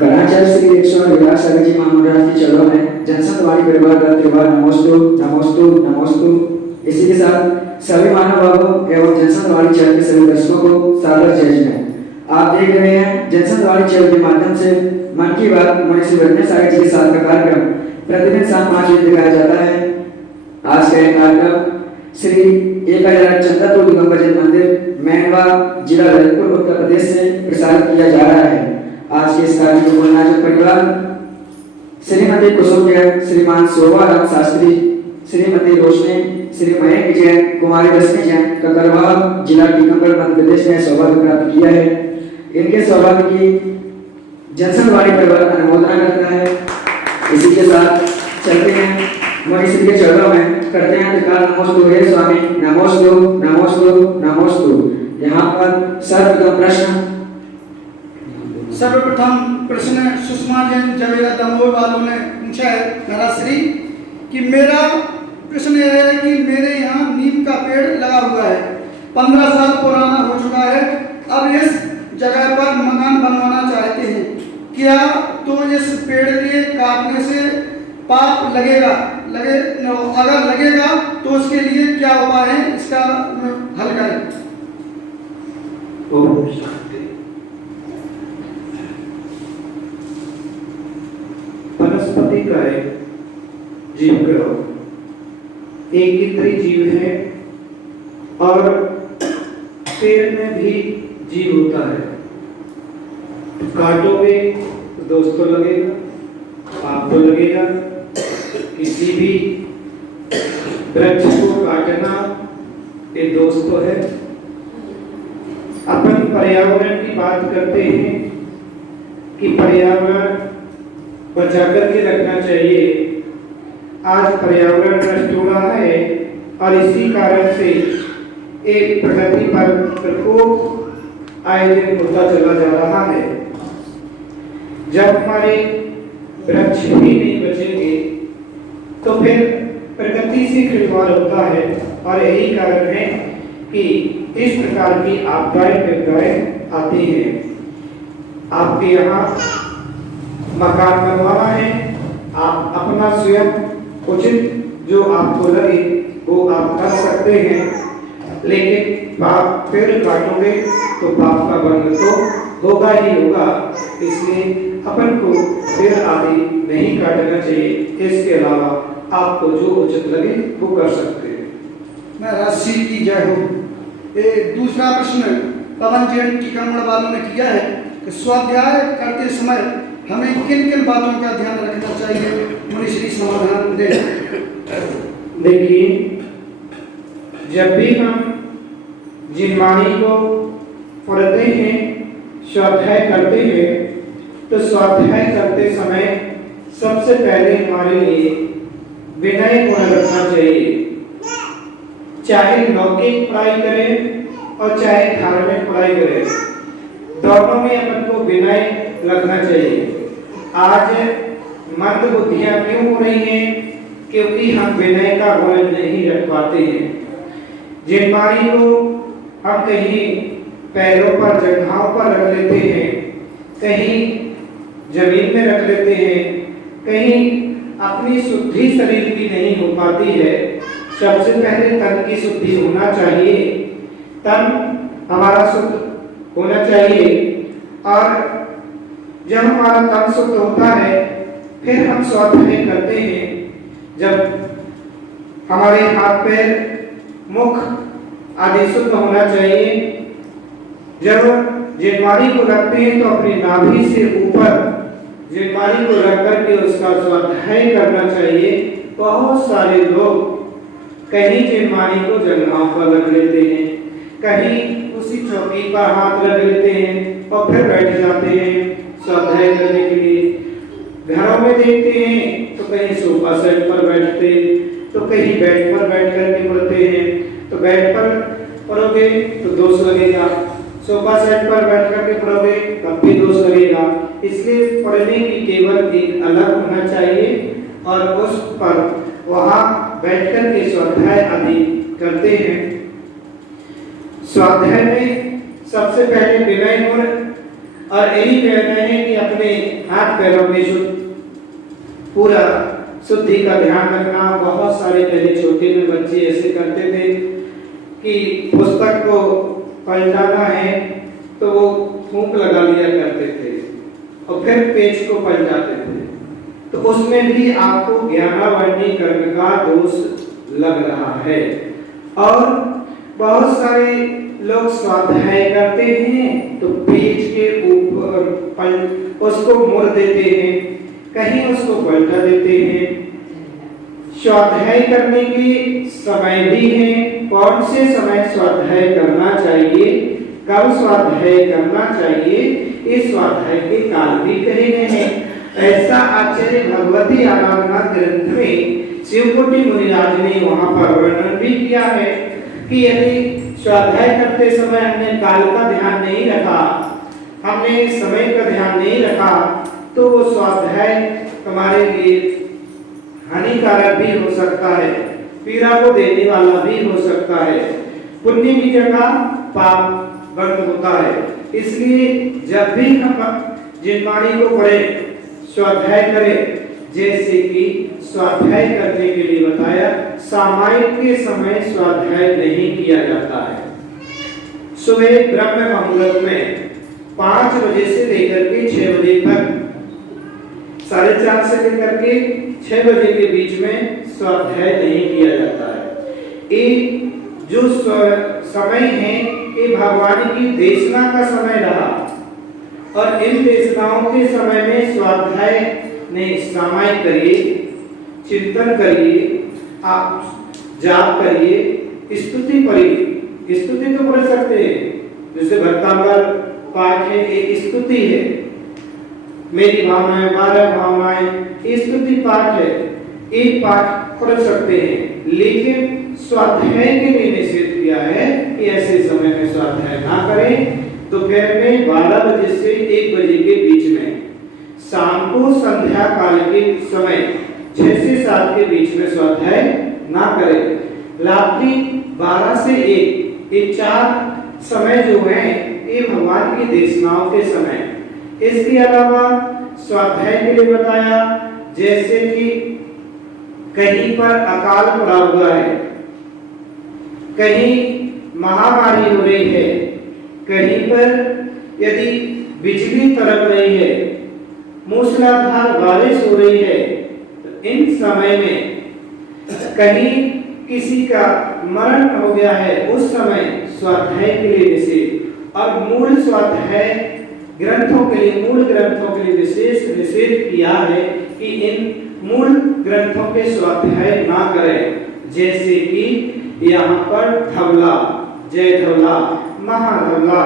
गणाचार्य श्री 108 विलासागर जी महाराज की चरणों में जनसंघवाणी परिवार का त्रिवार नमोस्तु नमोस्तु नमोस्तु। इसी के साथ सभी मानव भावों एवं जनसंघवाणी चैनल के सभी दर्शकों को सादर जय जय। आप देख रहे हैं जनसंघवाणी चैनल के माध्यम से मन की बात मनीषी वर्मा सागर जी के साथ का कार्यक्रम प्रतिदिन शाम 5 बजे दिखाया जाता है। आज का यह कार्यक्रम श्री 1000 चंद्रपुर दिगंबर जैन मंदिर मैनवा जिला ललितपुर उत्तर प्रदेश से प्रसारित किया जा रहा है। आज के इस कार्यक्रम को नाचक परिवार श्रीमती कुसुम जैन, श्रीमान शोभाराम शास्त्री, श्रीमती रोशनी, श्री मयंक जैन, कुमारी रश्मि जैन ककरवा जिला टीकमगढ़ मध्य प्रदेश ने सौभाग्य प्राप्त किया है। इनके सौभाग्य की जनसंघवाणी परिवार अनुमोदना करता है। इसी के साथ चलते हैं मनीषी के चरणों में, करते हैं त्रिकाल नमोस्तु हे स्वामी, नमोस्तु नमोस्तु नमोस्तु। यहाँ पर सर्वप्रथम प्रश्न सुषमा जैन जवेरा दमोह वालों ने पूछा है नराश्री कि मेरा प्रश्न यह है कि मेरे यहाँ नीम का पेड़ लगा हुआ है, 15 साल पुराना हो चुका है। अब इस जगह पर मकान बनवाना चाहते हैं, क्या तो इस पेड़ के काटने से पाप लगेगा? अगर लगेगा तो उसके लिए क्या उपाय है, इसका हल करें। वनस्पति का एक जीव ग्रह एक इंद्रिय जीव है और पेड़ में भी जीव होता है। काटोगे तो दोष तो लगेगा, पाप तो लगेगा। किसी भी वृक्ष को काटना ये दोष तो है। अपन पर्यावरण की बात करते हैं कि पर्यावरण बचा करके रखना चाहिए। आज पर्यावरण नष्ट हो रहा है और इसी कारण से एक प्रगति पर प्रकोप आए दिन होता चला जा रहा है। जब हमारे वृक्ष ही नहीं बचेंगे तो फिर प्रगति से खिलवाड़ होता है और यही कारण है कि इस प्रकार की आपदाएं विपदाएं आती हैं। आपके यहाँ मकान बनवाना है, आप अपना स्वयं उचित जो आपको लगे वो आप कर सकते हैं, लेकिन पाप पेड़ काटोगे तो पाप का बंध तो होगा ही होगा। इसलिए अपन को पेड़ आदि नहीं काटना चाहिए। इसके अलावा आपको जो उचित लगे वो कर सकते हैं। मैं राशि की जय हो। दूसरा प्रश्न पवन जैन टीकमगढ़ वालों ने किया है कि स्वाध्याय करते समय हमें किन किन बातों का ध्यान रखना चाहिए, मनीषी समाधान दे। देखिए, जब भी हम जिन वाणी को पढ़ते हैं, स्वाध्याय करते हैं, तो स्वाध्याय करते समय सबसे पहले हमारे लिए विनय गुण रखना चाहिए। चाहे लौकिक पढ़ाई करें और चाहे धार्मिक पढ़ाई करें, दोनों में अपन को विनय रखना चाहिए। आज मंद बुद्धियां क्यों हो रही हैं? क्योंकि हम विनय का गुण नहीं रख पाते हैं। जिन वाणी को हम कहीं पैरों पर जगहों पर रख लेते हैं, कहीं जमीन में रख लेते हैं, कहीं अपनी शुद्धि शरीर की नहीं हो पाती है। सबसे पहले तन की शुद्धि होना चाहिए, तन हमारा शुद्ध होना चाहिए। और जब हमारा तन शुद्ध होता है फिर हम स्वाध्याय करते हैं। जब हमारे हाथ पैर मुख आदि शुद्ध होना चाहिए। जब जिनवाणी को रखते हैं तो अपनी नाभि से ऊपर जिनवाणी को रख करके उसका स्वाध्याय करना चाहिए। बहुत सारे लोग कहीं जिनवाणी को जंघाओं पर रख लेते हैं, कहीं उसी चौकी पर हाथ रख लेते हैं और फिर बैठ जाते हैं स्वाध्याय करने के लिए। घरों में देखते हैं तो कहीं सोफा सेट पर बैठते, तो कहीं बेड पर बैठ करके पढ़ते हैं। तो बेड पर पढ़ोगे तो दोष लगेगा, सोफा सेट पर बैठ करके पढ़ोगे तब भी दोष लगेगा। इसलिए पढ़ने की केवल एक अलग होना चाहिए और उस पर वहां बैठकर के स्वाध्याय आदि करते हैं। स्वाध्याय में सबसे पहले विनय गुण और यही कह रहे हैं कि अपने हाथ पैरों में पूरा शुद्धि का ध्यान रखना। बहुत सारे पहले छोटे में बच्चे ऐसे करते थे कि पुस्तक को पलटाना है तो वो फूंक लगा लिया करते थे और फिर पेज को पलटाते थे, तो उसमें भी आपको 11 वर्णी कर्म का दोष लग रहा है। और बहुत सारे लोग स्वाध्याय करते हैं तो पेज के ऊपर उसको मोड़ देते हैं, कहीं उसको पलटा देते हैं। स्वाध्याय करने के समय भी है, कौन से समय स्वाध्याय करना चाहिए, कब स्वाध्याय करना चाहिए, इस स्वाध्याय के काल भी कहे गए हैं। ऐसा आचार्य भगवती आराधना ग्रंथ में शिवकोटि मुनिराज ने वहां पर वर्णन भी किया है कि यदि स्वाध्याय करते समय हमने काल का ध्यान नहीं रखा, हमने समय का ध्यान नहीं रखा, तो वो स्वाध्याय हमारे लिए हानिकारक भी हो सकता है, पीड़ा को देने वाला भी हो सकता है, पुण्य की जगह पाप बंद होता है। इसलिए जब भी हम जिनवाणी को पढ़ें, स्वाध्याय करें, जैसे कि स्वाध्याय करने के लिए बताया सामायिक के समय स्वाध्याय नहीं किया जाता है। सुबह ब्रह्म मुहूर्त में 5 बजे से लेकर के 6 बजे तक, 4:30 से लेकर के 6 बजे के बीच में स्वाध्याय नहीं किया जाता है। ये जो समय है ये भगवान की देशना का समय रहा और इन देशनाओं के समय में स्वाध्याय नहीं, सामायिक करिए, चिंतन करिए, आप जाप करिए, स्तुति पढ़िए। स्तुति तो पढ़ सकते हैं, जैसे भक्तांबर पाठ है, एक स्तुति है, मेरी भावनाएं 12 भावनाएं, स्तुति पाठ है, एक पाठ पढ़ सकते हैं। लेकिन स्वाध्याय के लिए निषेध किया है कि ऐसे समय में स्वाध्याय ना करें। दोपहर में 12 बजे से 1 बजे के बीच में, शाम को संध्या काल के समय 6 से 7 के बीच में स्वाध्याय ना करें। रात्रि 12 से 1, ये 4 समय जो है ये भगवान की देशनाओं के समय। इसके अलावा स्वाध्याय के लिए बताया, जैसे कि कहीं पर अकाल पड़ा हुआ है, कहीं महामारी हो रही है, कहीं पर यदि बिजली तड़प रही है, मूसलाधार बारिश हो रही है, तो इन समय में कहीं किसी का मरण हो गया है, उस समय स्वाध्याय के लिए निषेध। और मूल स्वाध्याय ग्रंथों के लिए, मूल ग्रंथों के लिए विशेष निषेध किया है कि इन मूल ग्रंथों के स्वाध्याय ना करें। जैसे कि यहाँ पर धवला, जय धवला, महाधवला,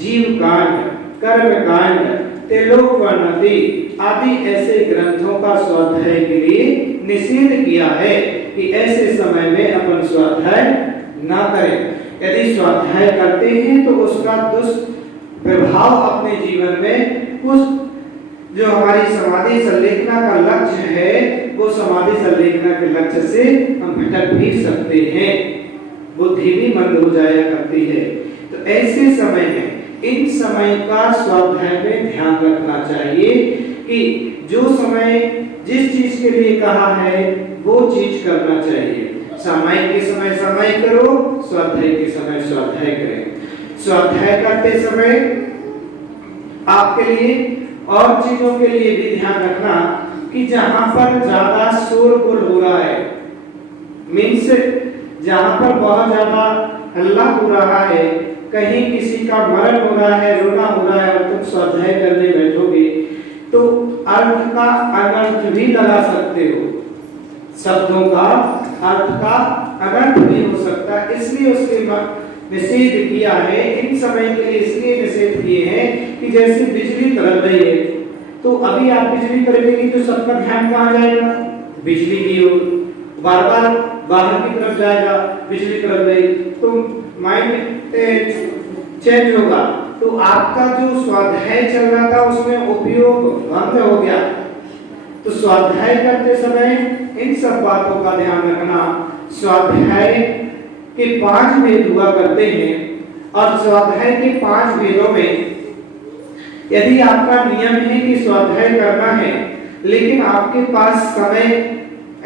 जीव कांड, कर्म कांड, त्रिलोकवर्णति आदि ऐसे ग्रंथों का स्वाध्याय के लिए निषेध किया है कि ऐसे समय में अपन स्वाध्याय ना करें। यदि स्वाध्याय करते हैं तो उसका दुष्प्रभाव अपने जीवन में, उस जो हमारी समाधि संलेखना का लक्ष्य है, वो समाधि संलेखना के लक्ष्य से हम भटक भी सकते हैं, बुद्धि भी मंद हो जाया करती है। तो ऐसे समय में इन समय का स्वाध्याय में ध्यान रखना चाहिए कि जो समय जिस चीज के लिए कहा है वो चीज करना चाहिए। सामायिक के समय सामायिक करो, स्वाध्याय के समय स्वाध्याय करें। स्वाध्याय करते समय आपके लिए और चीजों के लिए भी ध्यान रखना कि जहां पर ज्यादा शोरगुल हो रहा है, मीन्स जहां पर बहुत ज्यादा हल्ला हो रहा है, कहीं किसी का मरण हो रहा है, रोना हो रहा है, और तुम स्वाध्याय करने बैठोगे तो अर्थ का अनर्थ भी लगा सकते हो, शब्दों का अर्थ का अनर्थ भी हो सकता है। इसलिए उसके निषेध किया है। इन समय के लिए इसलिए निषेध किए हैं कि जैसे बिजली तड़प रही है, तो अभी आप बिजली तड़पेगी तो सबका ध्यान कहाँ जाएगा? बिजली की ओर, बार बार बाहर की तरफ जाएगा। बिजली तड़प रही तो माइंड चेंज होगा, तो आपका जो स्वाध्याय चल रहा था उसमें उपयोग बंद हो गया। तो स्वाध्याय करते समय इन सब बातों का ध्यान रखना। स्वाध्याय के 5 भेद हुआ करते हैं और स्वाध्याय के 5 भेदों में यदि आपका नियम है कि स्वाध्याय करना है, लेकिन आपके पास समय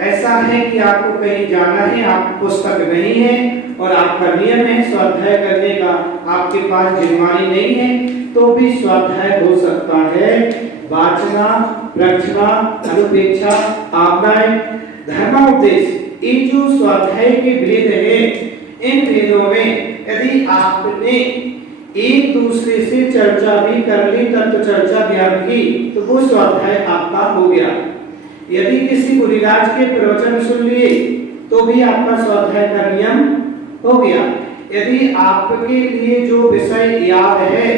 ऐसा है कि आपको कहीं जाना है, आप पुस्तक नहीं है और आपका नियम है स्वाध्याय करने का, आपके पास जिम्मानी नहीं है, तो भी स्वाध्याय हो सकता है। वाचना, रचना, अनुपेक्षा, आज्ञाएं, धर्मोपदेश, ये जो स्वाध्याय के भेद है, इन भेदों में यदि आपने एक दूसरे से चर्चा भी कर ली, तत्व चर्चा ज्ञान की, तो वो स्वाध्याय आपका हो गया। यदि किसी मुनिराज के प्रवचन सुन लिए तो भी आपका स्वाध्याय का नियम हो गया। यदि आपके लिए जो विषय याद है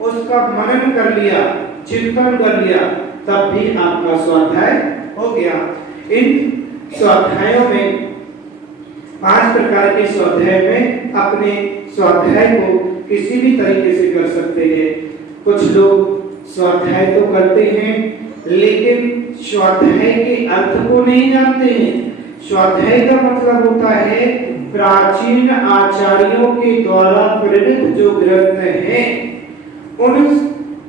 उसका मनन कर लिया, चिंतन कर लिया, तब भी आपका स्वाध्याय हो गया। इन स्वाध्यायों में 5 प्रकार के स्वाध्याय में अपने स्वाध्याय को किसी भी तरीके से कर सकते हैं। कुछ लोग स्वाध्याय तो करते हैं लेकिन स्वाध्याय के अर्थ को नहीं जानते हैं। स्वाध्याय का मतलब होता है प्राचीन आचार्यों के द्वारा प्रेरित जो ग्रंथ हैं, उन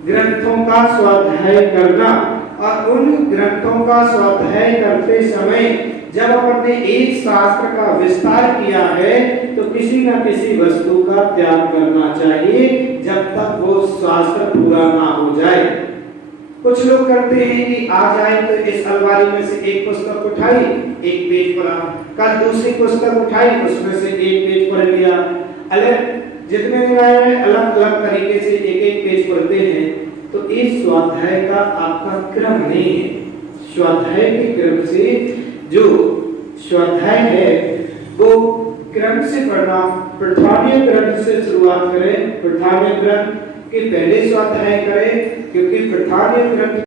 ग्रंथों का स्वाध्याय करना। और उन ग्रंथों का स्वाध्याय करते समय जब अपन ने एक शास्त्र का विस्तार किया है तो किसी न किसी वस्तु का त्याग करना चाहिए जब तक वो शास्त्र पूरा ना हो जाए। कुछ लोग करते हैं कि आ जाए तो इस अलमारी में से एक पुस्तक उठाई, एक पेज पढ़ा, कल दूसरी पुस्तक उठाई, उसमें से एक पेज पढ़ लिया। अलग जितने दिन आए हैं अलग अलग तरीके से एक एक पेज पढ़ते हैं, तो इस स्वाध्याय का आपका क्रम नहीं है। स्वाध्याय के क्रम से जो स्वाध्याय है वो क्रम से पढ़ना। प्रधान ग्रंथ से शुरुआत करें, प्रधान ग्रंथ के पहले स्वाध्याय करें, क्योंकि प्रधान ग्रंथ